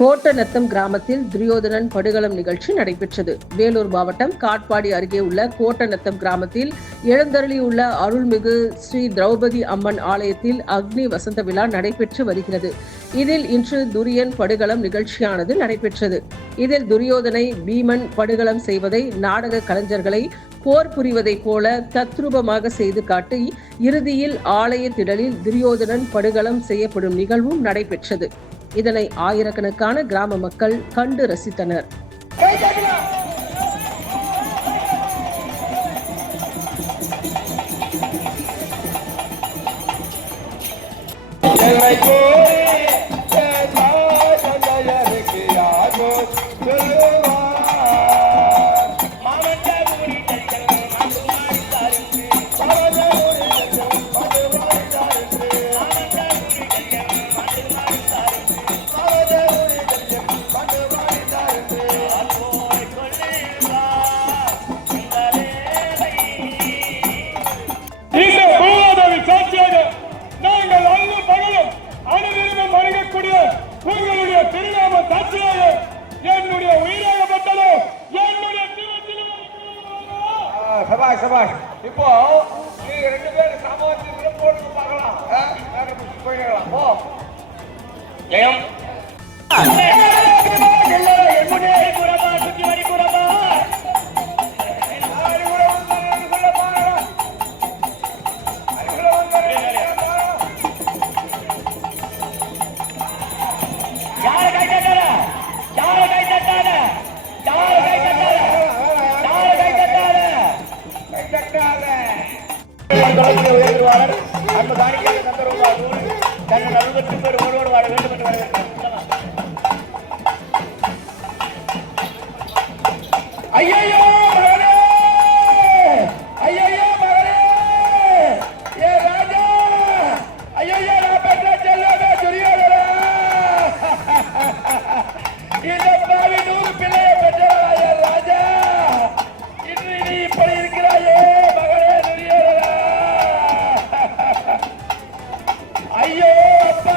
கோட்டநத்தம் கிராமத்தில் துரியோதனன் படுகளம் நிகழ்ச்சி நடைபெற்றது. வேலூர் மாவட்டம் காட்பாடி அருகே உள்ள கோட்டநத்தம் கிராமத்தில் எழுந்தருளியுள்ள அருள்மிகு ஸ்ரீ திரௌபதி அம்மன் ஆலயத்தில் அக்னி வசந்த விழா நடைபெற்று வருகிறது. இதில் இன்று துரியன் படுகளம் நிகழ்ச்சியானது நடைபெற்றது. இதில் துரியோதனை பீமன் படுகளம் செய்வதை நாடக கலைஞர்களை போர் புரிவதைப் போல தத்ரூபமாக செய்து காட்டி இறுதியில் ஆலய திடலில் துரியோதனன் படுகளம் செய்யப்படும் நிகழ்வும் நடைபெற்றது. இதனை ஆயிரக்கணக்கான கிராம மக்கள் கண்டு ரசித்தனர். உங்களுடைய திருநாம சாட்சியாக என்னுடைய உயிராகப்பட்டதோ என்னுடைய சபாஷ் சபாஷ். இப்போ நீங்க ரெண்டு பேரும் சமூகத்தில் போட்டு பார்க்கலாம், போயிடலாம். போ ஜெயம் என்னுடைய கூறமா சுற்றி வரி கூறமா உயர்வாளர் அந்த தானியாக தந்தருவார் தங்கள் அறுபத்தி பேர் ஒருவர் வாழ வேண்டும் என்று வரவேற்கிறார். ஐயோ மகனே, ஐயோ மகனே, ஏ ராஜா, ஐயோ நான் பெற்ற செல்லவே துரியோதனா, இந்த பாவி 100 பிள்ளையை பெற்றவராய ராஜா, இன்று நீ இப்படி இருக்கிறாயே மகனே துரியோதனா. ஐயோ அப்பா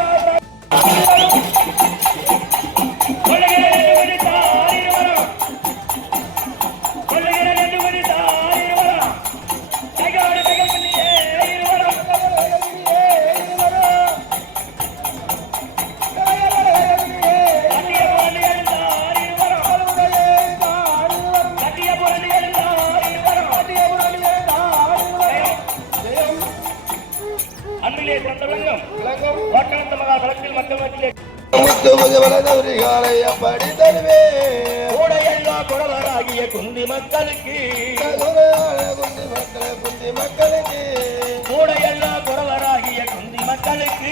குந்தி மக்களுக்கு கூடையெல்லாம் குறவராகிய குந்தி மக்களுக்கு